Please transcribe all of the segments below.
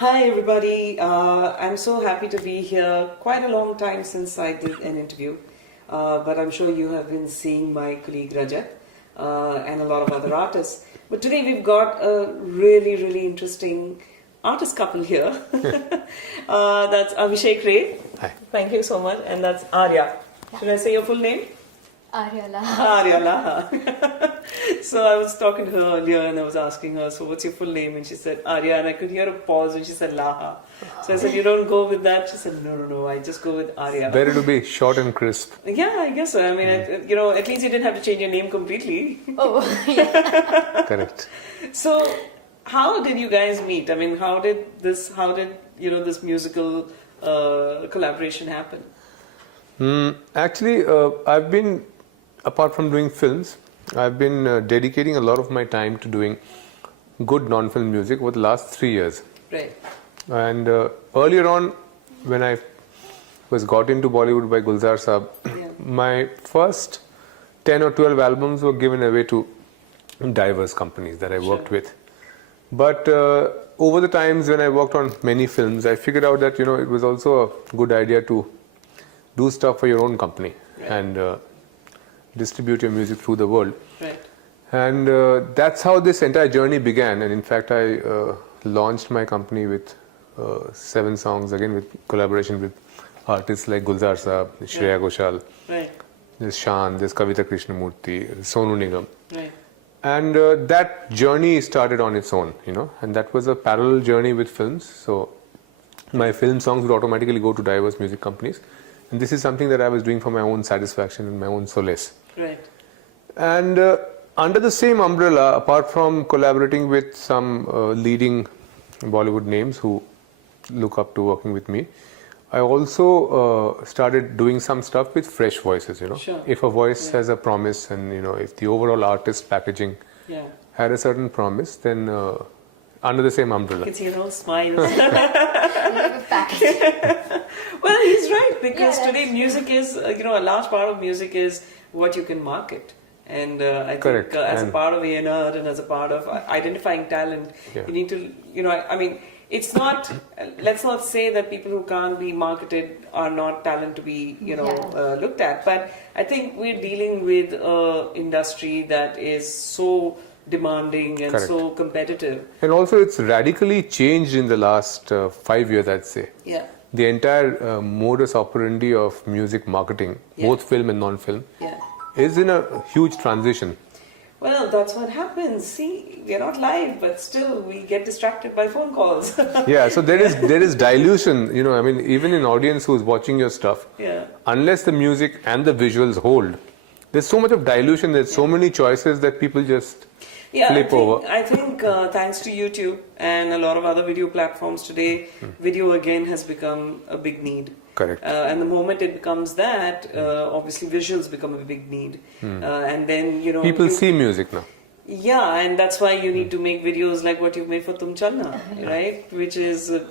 Hi everybody, I'm so happy to be here. Quite a long time since I did an interview, but I'm sure you have been seeing my colleague Rajat and a lot of other artists. But today we've got a really interesting artist couple here. That's Abhishek Ray. Hi. Thank you so much. And that's Arya. Should I say your full name? Arya Laha. Arya Laha. So I was talking to her earlier and I was asking her, so what's your full name? And she said Arya, and I could hear a pause and she said Laha. So I said, you don't go with that? She said, no, I just go with Arya. Better to be short and crisp. Yeah, I guess so. I mean, at least you didn't have to change your name completely. Oh, yeah. Correct. So how did you guys meet? I mean, how did this musical collaboration happen? Actually, I've been, apart from doing films, I've been dedicating a lot of my time to doing good non-film music over the last 3 years. Right. And earlier on, when I was got into Bollywood by Gulzar Saab, my first 10 or 12 albums were given away to diverse companies that I worked with. But over the times when I worked on many films, I figured out that it was also a good idea to do stuff for your own company and distribute your music through the world. Right. And that's how this entire journey began. And in fact, I launched my company with 7 songs, again with collaboration with artists like Gulzar Saab, Shreya Ghoshal, there's Shan, there's Kavita Krishnamurti, Sonu Nigam. Right. And that journey started on its own, and that was a parallel journey with films. So my film songs would automatically go to diverse music companies. And this is something that I was doing for my own satisfaction and my own solace. Right. And under the same umbrella, apart from collaborating with some leading Bollywood names who look up to working with me, I also started doing some stuff with fresh voices, Sure. If a voice has a promise and, if the overall artist packaging had a certain promise, then under the same umbrella. I can see your whole smile. Well, he's right, because today music is, a large part of music is what you can market. And I think as a part of A&R and as a part of identifying talent, you need to, it's not, let's not say that people who can't be marketed are not talent to be, looked at. But I think we're dealing with an industry that is so demanding and so competitive. And also it's radically changed in the last 5 years, I'd say. Yeah. The entire modus operandi of music marketing, both film and non-film, is in a huge transition. Well, that's what happens. See, we're not live, but still we get distracted by phone calls. So there is dilution, even in audience who's watching your stuff, unless the music and the visuals hold, there's so much of dilution, there's so many choices that people just flip over. I think thanks to YouTube and a lot of other video platforms today, video again has become a big need. Correct. And the moment it becomes that, obviously visuals become a big need. And then, people see music now. Yeah, and that's why you need to make videos like what you've made for Tum Chalna, right? Which is, the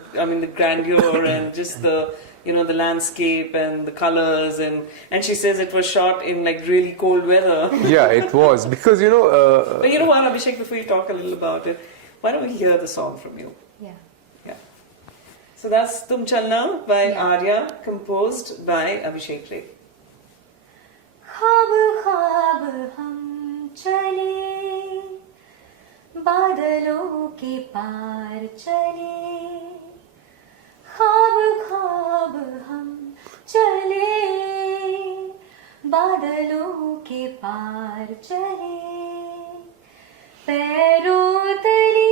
grandeur and just the the landscape and the colors, and she says it was shot in like really cold weather. Yeah, it was, because But you know what, Abhishek, before you talk a little about it, why don't we hear the song from you? Yeah. So that's Tum Chalna by Arya, composed by Abhishek Ray. ख्वाब ख्वाब हम चले बादलों के पार चले ख्वाब ख्वाब हम चले बादलों के पार चले पैरों तले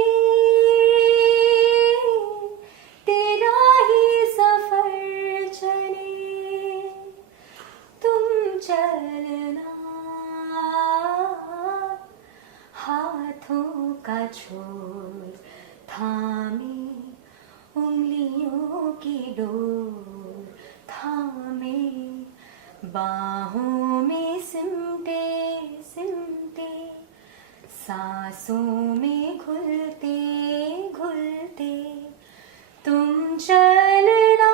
तेरा ही सफर चले तुम चलना हाथों का छोर थामे उंगलियों की डोर थामे बाहों में सिमटे सिमटे सांसों में घुलते घुलते तुम चलना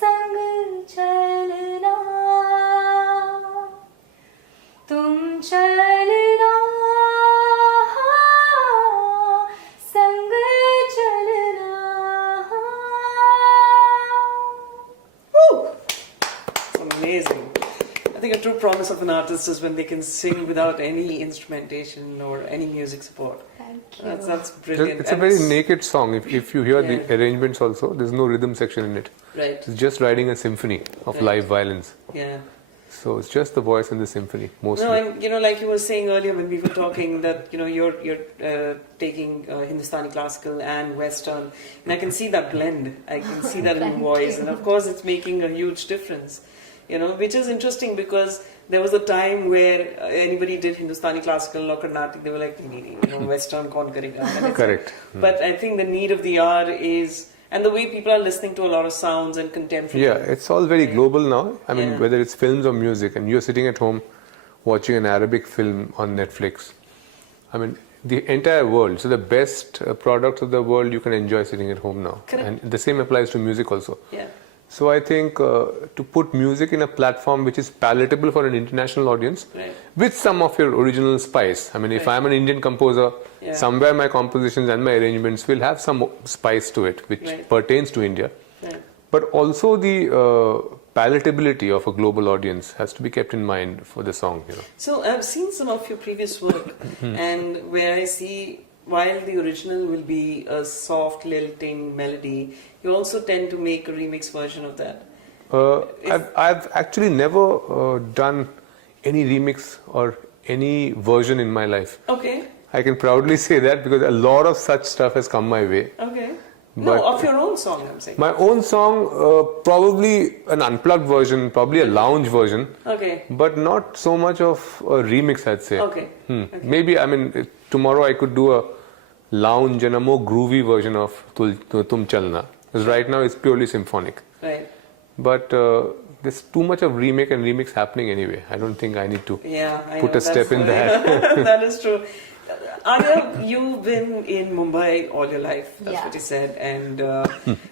संग चलना तुम चलना think a true promise of an artist is when they can sing without any instrumentation or any music support. Thank you. That's brilliant. It's a very naked song. If you hear the arrangements also, there's no rhythm section in it. Right. It's just riding a symphony of live violins. Yeah. So it's just the voice and the symphony mostly. No, and like you were saying earlier when we were talking that you're taking Hindustani classical and Western, and I can see that blend. I can see that in your voice, and of course it's making a huge difference. Which is interesting because there was a time where anybody did Hindustani classical or Carnatic, they were like, Western kaun karega. Correct. But I think the need of the hour is, and the way people are listening to a lot of sounds and contemporary. Yeah, it's all very global now. I mean, whether it's films or music, and you're sitting at home watching an Arabic film on Netflix. I mean, the entire world. So the best products of the world you can enjoy sitting at home now. Correct. And the same applies to music also. Yeah. So I think to put music in a platform which is palatable for an international audience, with some of your original spice. I mean, if I'm an Indian composer, somewhere my compositions and my arrangements will have some spice to it, which pertains to India. Right. But also the palatability of a global audience has to be kept in mind for the song. So I've seen some of your previous work, and where I see, while the original will be a soft lilting melody, you also tend to make a remix version of that. I've actually never done any remix or any version in my life. Okay. I can proudly say that because a lot of such stuff has come my way. Okay. But of your own song, I'm saying. My own song, probably an unplugged version, probably a lounge version. Okay. But not so much of a remix, I'd say. Okay. Maybe, tomorrow I could do a lounge and a more groovy version of Tum Chalna. Because right now it's purely symphonic. Right. But there's too much of remake and remix happening anyway. I don't think I need to put a step in that. That is true. Arya, you've been in Mumbai all your life, that's what you said, and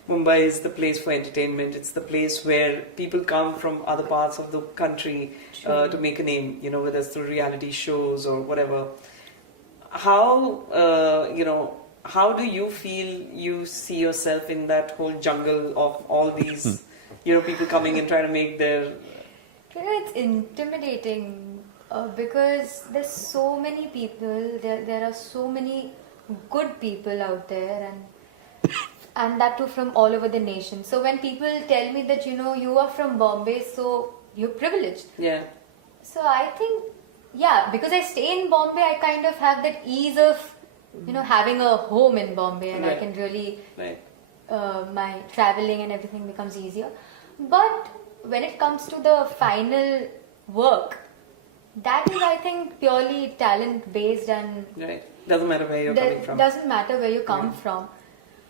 Mumbai is the place for entertainment. It's the place where people come from other parts of the country to make a name, whether it's through reality shows or whatever. How do you feel you see yourself in that whole jungle of all these, people coming and trying to make their... It's intimidating. Because there's so many people, there are so many good people out there, and that too from all over the nation. So when people tell me that you are from Bombay, so you're privileged. Yeah. So I think, because I stay in Bombay, I kind of have that ease of having a home in Bombay, and I can really my traveling and everything becomes easier. But when it comes to the final work, that is, I think, purely talent based, and doesn't matter where you're coming from. Doesn't matter where you come from,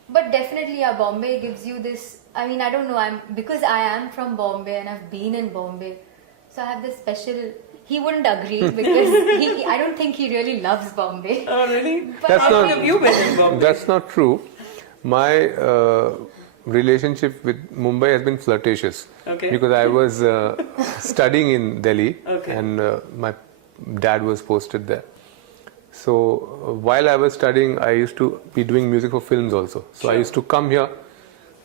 but definitely, Bombay gives you this. I mean, I don't know. Because I am from Bombay and I've been in Bombay, so I have this special. He wouldn't agree because I don't think he really loves Bombay. Oh, really? But how long have you been in Bombay? That's not true. My relationship with Mumbai has been flirtatious. Okay. Because I was studying in Delhi, Okay. and my dad was posted there. So while I was studying, I used to be doing music for films also. So I used to come here,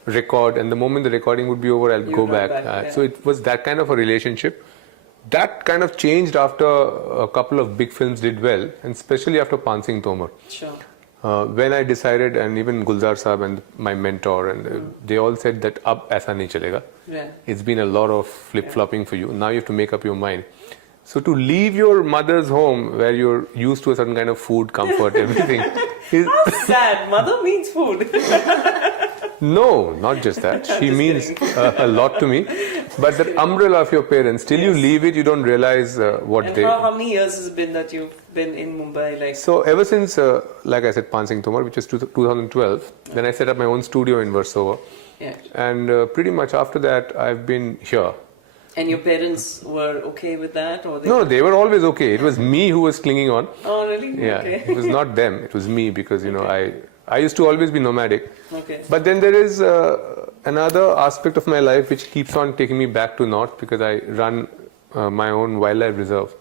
record, and the moment the recording would be over, I'll go back. So it was that kind of a relationship. That kind of changed after a couple of big films did well, and especially after Pan Singh Tomar. Sure. When I decided, and even Gulzar Saab and my mentor, and they all said that ab aisa nahi chalega. It's been a lot of flip-flopping for you. Now you have to make up your mind. So to leave your mother's home where you're used to a certain kind of food, comfort, everything. How sad. Mother means food. No, not just that. She means a lot to me. But that umbrella of your parents, till you leave it, you don't realize what and they... how many years has it been that you've been in Mumbai? So ever since, like I said, Pan Singh Tomar, which is 2012, then I set up my own studio in Versova. Yeah. And pretty much after that, I've been here. And your parents were okay with that? Or No, they were always okay. It was me who was clinging on. Oh, really? Yeah, Okay. It was not them. It was me because, I used to always be nomadic. Okay. But then there is another aspect of my life which keeps on taking me back to north because I run my own wildlife reserve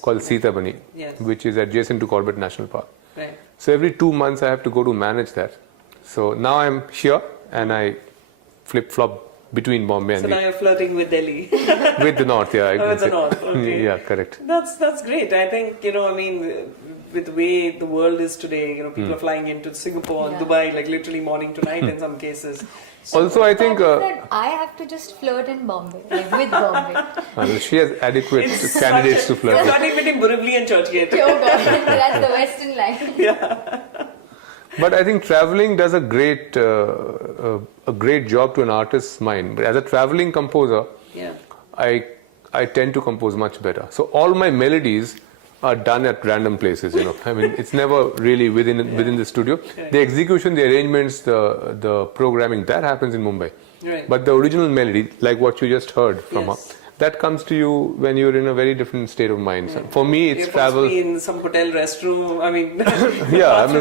called Sitabani, which is adjacent to Corbett National Park. Right. So every 2 months I have to go to manage that. So now I'm here and I flip-flop between Bombay and so now you're flirting with Delhi. with the north, yeah. With the north, okay. Yeah, correct. That's great. I think, with the way the world is today, people are flying into Singapore and Dubai, like literally morning to night in some cases. So also, I think I have to just flirt in Bombay, like with Bombay. She has adequate candidates to flirt with. Starting between Borivali and Churchgate. Oh God, that's the Western line. Yeah. But I think traveling does a great job to an artist's mind. But as a traveling composer, I tend to compose much better. So all my melodies are done at random places. I mean, it's never really within the studio. Right. The execution, the arrangements, the programming, that happens in Mumbai. Right. But the original melody, like what you just heard from her, that comes to you when you're in a very different state of mind. So for me, it's travel. In some hotel restroom. I mean,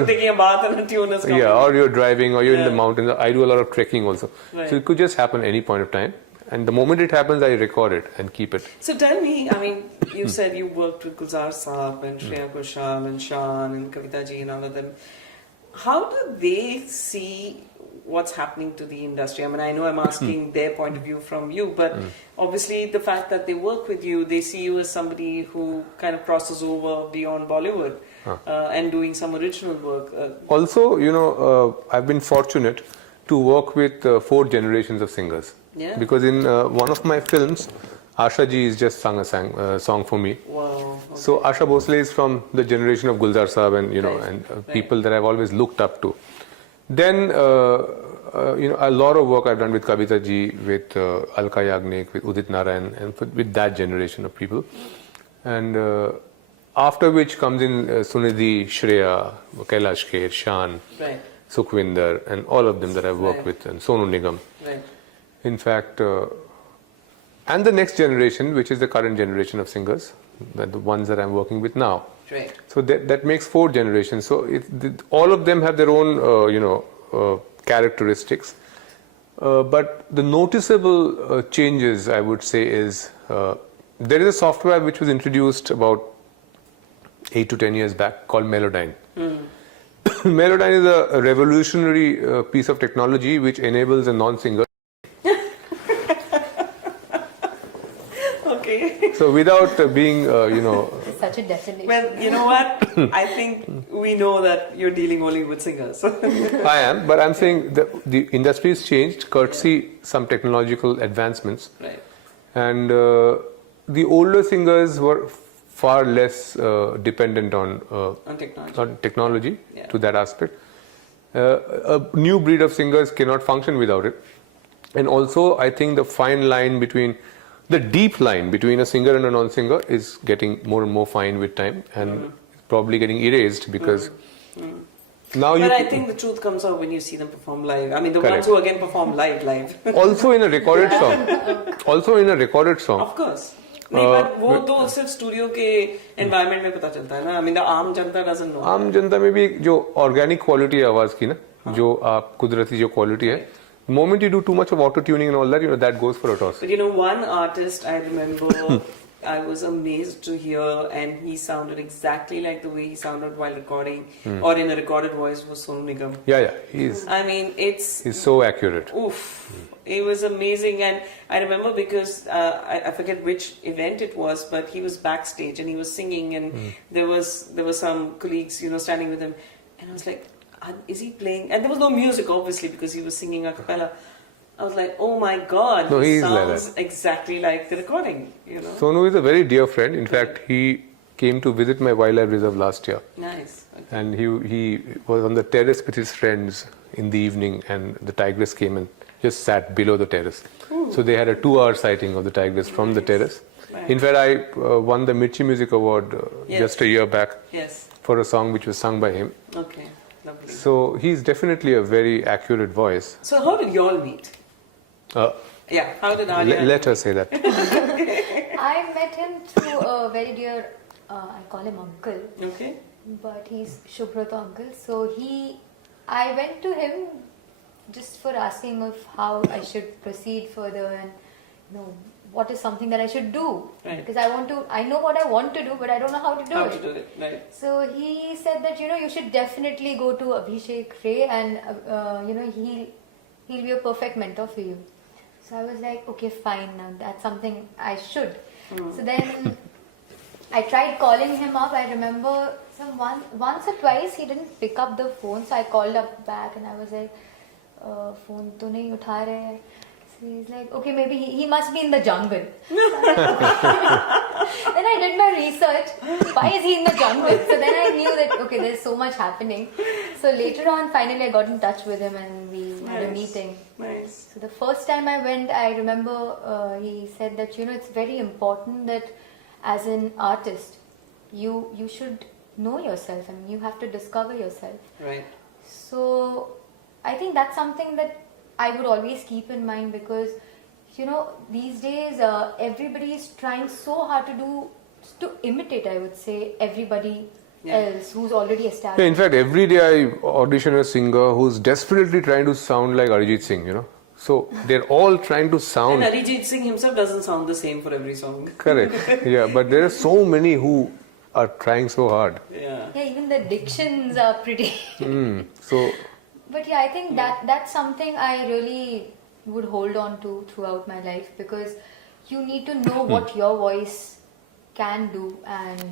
taking a bath and a tune is coming. Yeah, or you're driving, or you're in the mountains. I do a lot of trekking also. Right. So it could just happen any point of time. And the moment it happens, I record it and keep it. So tell me, you said you worked with Gulzar Saab and Shreya Ghoshal and Shan and Kavita ji and all of them. How do they see what's happening to the industry? I know I'm asking their point of view from you, but obviously the fact that they work with you, they see you as somebody who kind of crosses over beyond Bollywood and doing some original work. Also, I've been fortunate to work with 4 generations of singers. Yeah. Because in one of my films, Asha ji has just sung a song for me. Wow. Okay. So Asha Bhosle is from the generation of Gulzar Saab and people that I've always looked up to. Then a lot of work I've done with Kavita ji, with Alka Yagnik, with Udit Narayan, and with that generation of people. And after which comes in Sunidhi, Shreya, Kailash Kher, Shan, Sukhwinder, and all of them that I've worked with, and Sonu Nigam. Right. In fact, and the next generation, which is the current generation of singers, the ones that I'm working with now. Right. So that makes 4 generations. So all of them have their own, characteristics. But the noticeable changes, I would say, is there is a software which was introduced about 8 to 10 years back called Melodyne. Melodyne is a revolutionary piece of technology which enables a non-singer. So without being, Such a definition. Well, you know what? I think we know that you're dealing only with singers. I am, but I'm saying the industry has changed, courtesy some technological advancements. Right. And the older singers were far less dependent on technology to that aspect. A new breed of singers cannot function without it. And also, I think the deep line between a singer and a non-singer is getting more and more fine with time, and probably getting erased because now But I think the truth comes out when you see them perform live. The ones who again perform live. Also in a recorded song. Of course. But वो तो सिर्फ studio के environment में पता चलता है ना. The आम जनता doesn't know. आम जनता में भी जो organic quality है आवाज की ना, जो आप कुदरती जो quality है. The moment you do too much of auto-tuning and all that, that goes for a toss. But one artist I remember, I was amazed to hear, and he sounded exactly like the way he sounded while recording, or in a recorded voice, was Sonu Nigam. Yeah, he's so accurate. Oof. It was amazing, and I remember because I forget which event it was, but he was backstage and he was singing, and there were some colleagues, standing with him, and I was like, is he playing? And there was no music, obviously, because he was singing a cappella. I was like, oh my God, he sounds exactly like the recording, Sonu is a very dear friend. In fact, he came to visit my wildlife reserve last year. Nice. Okay. And he was on the terrace with his friends in the evening, and the tigress came and just sat below the terrace. Ooh. So they had a 2-hour sighting of the tigress from the terrace. Right. In fact, I won the Mirchi Music Award just a year back for a song which was sung by him. Okay. Lovely. So he's definitely a very accurate voice. So how did you all meet? How did Arya? Let her say that. I met him through a very dear, I call him uncle. Okay. But he's Shubhrat uncle. So I went to him just for asking of how I should proceed further and what is something that I should do. Right. Because I know what I want to do, but I don't know how to do it. Right. So he said that, you should definitely go to Abhishek Ray and, he'll be a perfect mentor for you. So I was like, okay, fine, now that's something I should. So then I tried calling him up. I remember once or twice he didn't pick up the phone, so I called up back and I was like, phone to nahi utha rahe hai. So he's like, okay, maybe he must be in the jungle. Then I did my research. Why is he in the jungle? So then I knew that, okay, there's so much happening. So later on, finally I got in touch with him and we had a meeting. Nice. So the first time I went, I remember he said that, it's very important that as an artist, you should know yourself. I mean, you have to discover yourself. Right. So I think that's something that I would always keep in mind because, these days everybody is trying so hard to imitate, I would say, everybody else who's already established. Yeah, in fact, every day I audition a singer who's desperately trying to sound like Arijit Singh, So they're all trying to sound... And Arijit Singh himself doesn't sound the same for every song. Correct. Yeah, but there are so many who are trying so hard. Yeah. Yeah, even the dictions are pretty... But yeah, I think that's something I really would hold on to throughout my life because you need to know what your voice can do and...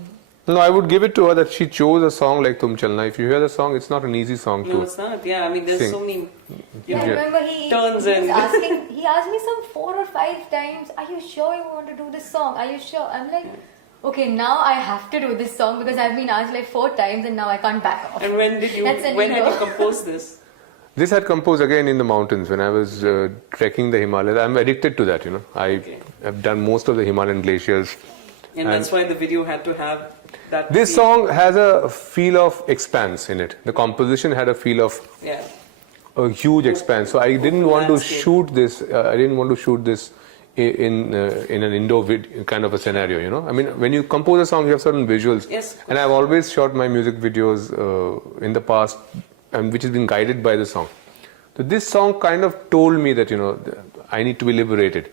No, I would give it to her that she chose a song like Tum Chalna. If you hear the song, it's not an easy song to No, it's not. Yeah, I mean, there's sing. so many... I remember he asked me some 4 or 5 times, are you sure you want to do this song? Are you sure? I'm like, okay, now I have to do this song because I've been asked like 4 times and now I can't back off. And when had you composed this? This had composed again in the mountains when I was trekking the Himalayas. I'm addicted to that, I have done most of the Himalayan glaciers. And that's why the video had to have that. This song has a feel of expanse in it. The composition had a feel of a huge expanse. So I didn't want to shoot this. I didn't want to shoot this in an indoor kind of a scenario. I mean, when you compose a song, you have certain visuals. Yes. And I've always shot my music videos in the past, and which has been guided by the song. So this song kind of told me that I need to be liberated,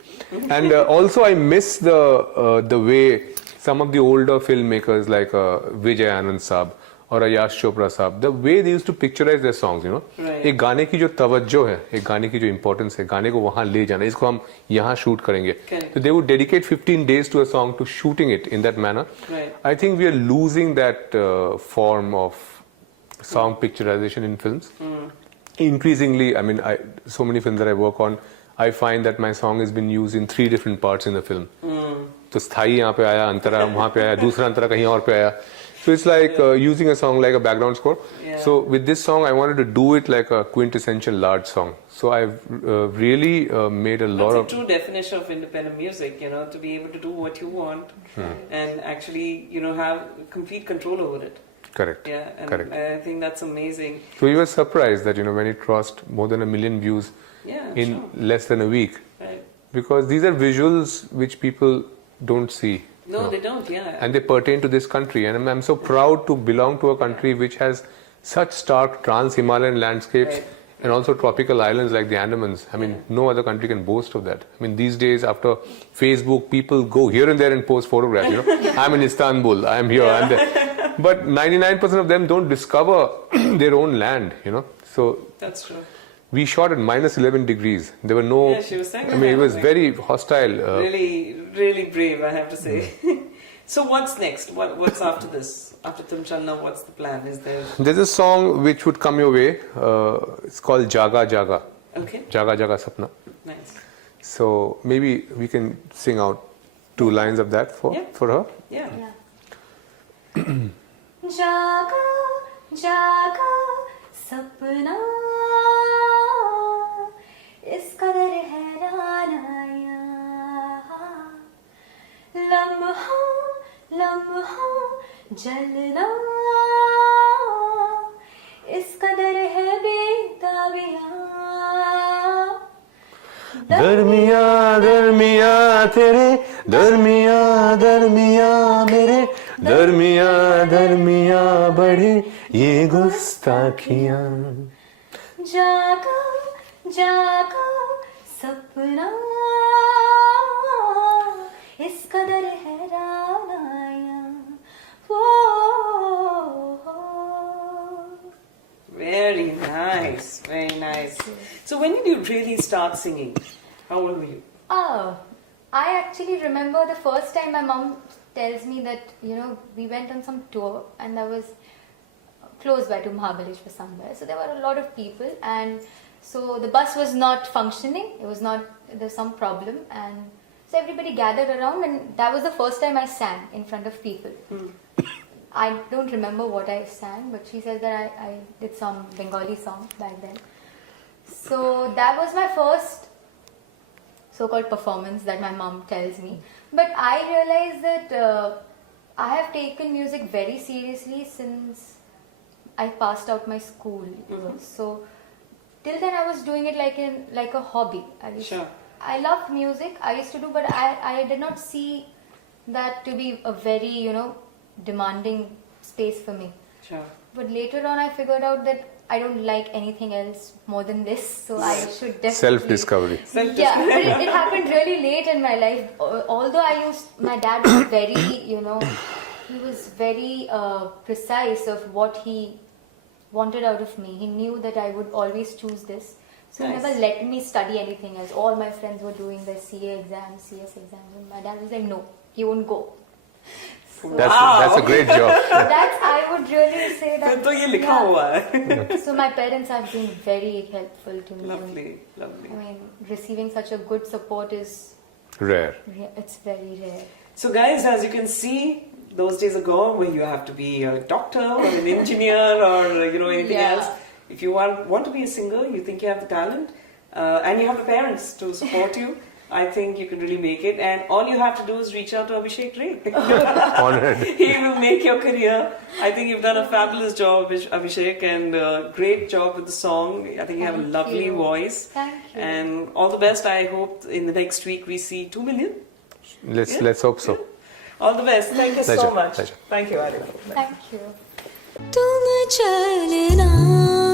and also I miss the way some of the older filmmakers like Vijay Anand Saab or Yash Chopra Saab, the way they used to picturize their songs, Right. एक गाने की जो तवज्जो है, एक गाने की जो importance है, गाने को वहाँ ले जाना, इसको हम यहाँ shoot करेंगे. So they would dedicate 15 days to a song to shooting it in that manner. Right. I think we are losing that form of song picturization in films. Increasingly, I mean, so many films that I work on, I find that my song has been used in 3 different parts in the film. तो स्थाई यहाँ पे आया, अंतरा वहाँ पे आया, दूसरा अंतरा कहीं और पे आया. So it's like using a song like a background score. Yeah. So with this song, I wanted to do it like a quintessential large song. So I've really made a lot of... That's a true definition of independent music, to be able to do what you want and actually, have complete control over it. Correct. Yeah, and Correct. I think that's amazing. So we were surprised that, when it crossed more than 1 million views in less than a week. Right. Because these are visuals which people don't see. No, they don't, And they pertain to this country. And I'm so proud to belong to a country which has such stark trans-Himalayan landscapes and also tropical islands like the Andamans. I mean, no other country can boast of that. I mean, these days after Facebook, people go here and there and post photographs. I'm in Istanbul, I'm here, I'm there. But 99% of them don't discover their own land, So that's true. We shot at minus 11 degrees. There were no... Yeah, she was saying I mean, it was very hostile. Really, really brave, I have to say. So what's next? What's after this? After Tum Chalna, what's the plan? There's a song which would come your way. It's called Jaga Jaga. Okay. Jaga Jaga Sapna. Nice. So maybe we can sing out 2 lines of that for her. Yeah. Jaga, jaga, sapna, is qadar हैरान आया, लम्हा, लम्हा, जलना, इस कदर है बेताबिया. दरमिया दरमिया तेरे, दरमिया दरमिया मेरे, दरमिया दरमिया बढ़े ये गुस्ताखियां. जागा जागा सपना इस कदर हैरान आया. Very nice, very nice. So when did you really start singing? How old were you? Oh, I actually remember the first time my mom tells me that, we went on some tour and that was close by to Mahabaleshwar somewhere. So there were a lot of people, and so the bus was not functioning. There was some problem, and so everybody gathered around, and that was the first time I sang in front of people. I don't remember what I sang, but she says that I did some Bengali song back then. So that was my first so-called performance that my mom tells me. But I realized that I have taken music very seriously since I passed out my school. So till then I was doing it like a hobby. I loved music. I used to do, but I did not see that to be a very demanding space for me. Sure. But later on I figured out that I don't like anything else more than this, so I should definitely... Self-discovery. Yeah, but it happened really late in my life. Although my dad was very, he was very precise of what he wanted out of me. He knew that I would always choose this. So he never let me study anything else. All my friends were doing their CA exams, CS exams, and my dad was like, no, he won't go. So that's a great job. I would really say that. Yeah. So my parents have been very helpful to me. Lovely. I mean, receiving such a good support is rare. It's very rare. So guys, as you can see, those days are gone where you have to be a doctor or an engineer or anything else. If you want to be a singer, you think you have the talent, and you have the parents to support you, I think you can really make it. And all you have to do is reach out to Abhishek Ray. Honored. He will make your career. I think you've done a fabulous job, Abhishek, and great job with the song. I think you have a lovely voice. Thank you. And all the best. I hope in the next week we see 2 million. Let's hope so. All the best. Thank you so much. Pleasure. Thank you, Arya. Thank you. Tum Chalna.